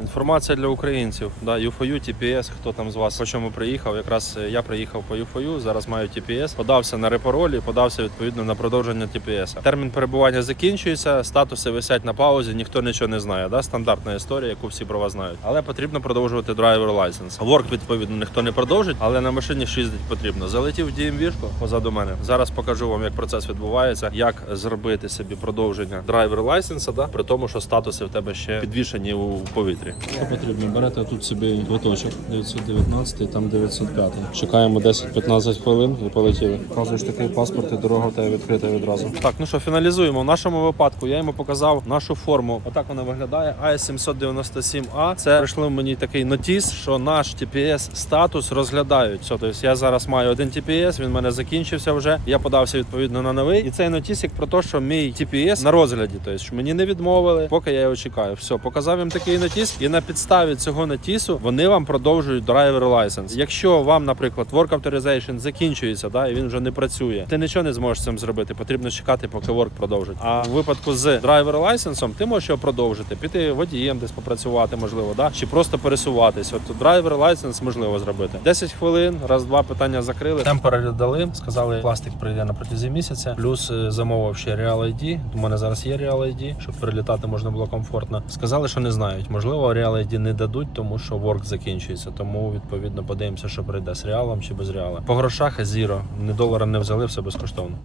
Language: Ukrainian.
Інформація для українців. Да, UFOU, TPS, хто там з вас по чому приїхав. Якраз е, я приїхав по UFOU, зараз маю TPS, подався на репоролі, подався відповідно на продовження TPS. Термін перебування закінчується, статуси висять на паузі, ніхто нічого не знає. Да? Стандартна історія, яку всі про вас знають. Але потрібно продовжувати driver license. Work, відповідно, ніхто не продовжить, але на машині ж їздить потрібно. Залетів в DMV позаду мене. Зараз покажу вам, як процес відбувається, як зробити собі продовження driver license, да? при тому, що статуси в тебе ще підвішені у повітрі. Що потрібно? Берете тут собі квиточок 919, там 905. Чекаємо 10-15 хвилин і полетіли. Вказуєш такий паспорт і дорога в тебе відкрита відразу. Так, ну що, фіналізуємо. В нашому випадку я йому показав нашу форму. Отак вона виглядає. AS797A. Це прийшло мені такий нотіс, що наш TPS статус розглядають. Все, тобто я зараз маю один TPS, він в мене закінчився вже. Я подався відповідно на новий. І цей нотіс як про те, що мій TPS на розгляді. Тобто мені не відмовили, поки я його чекаю. Все, показав їм такий нотіс, і на підставі цього нотісу вони вам продовжують driver license. Якщо вам, наприклад, work authorization закінчується, да, і він вже не працює, ти нічого не зможеш з цим зробити. Потрібно чекати, поки work продовжить. А в випадку з driver license ти можеш його продовжити, піти водієм десь попрацювати, можливо, да, чи просто пересуватись. От driver license можливо зробити. 10 хвилин, раз-два питання закрили. Темпори дали, сказали, пластик прийде на протязі місяця. Плюс е, замовив ще Real ID. У мене зараз є Real ID, щоб перелітати можна було комфортно. Сказали, що не знають. Можливо, Real ID не дадуть, тому що ворк закінчується. Тому відповідно подивимося, що прийде з реалом чи без реала. По грошах зіро. Ні долара не взяли, все безкоштовно.